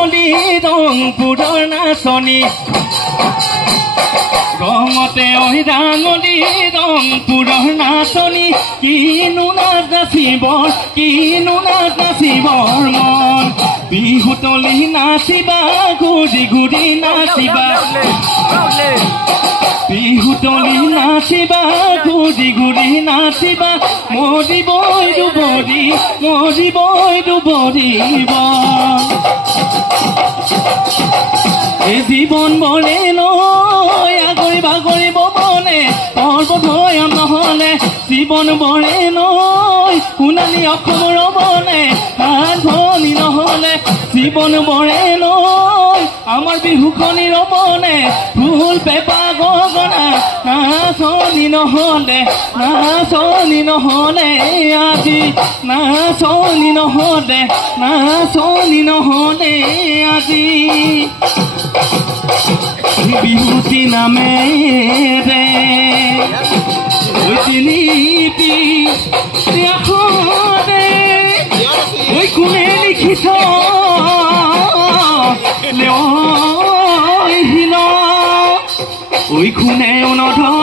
বিহুতলি ৰংপুৰৰ নাচনী ৰঙতে ঐ ৰাঙলী ৰংপুৰৰ নাচনী কিনো নাচিবৰ মন বিহুতলি নাচিবা ঘূৰি ঘূৰি নাচিবা বিহুতলি নাচিবা ঘূৰি ঘূৰি নাচিবা মৰিবই দুবৰিব এই জীৱন বৰে নৈ আগৰি বাগৰিব মনে পৰ্বত ভয়ম নহলে জীৱন বৰে নৈ সোণালী অসমৰ বনে হাত ভনী নহলে জীৱন বৰে নৈ আমাৰ বিহুখনিৰ বনে ফুল পেপা গগনা নাচনি নহলে আজি নাচনি নহলে আজি বিহুতি নামেৰে নীতি কোনে লিখি থিল কোনে নধৰ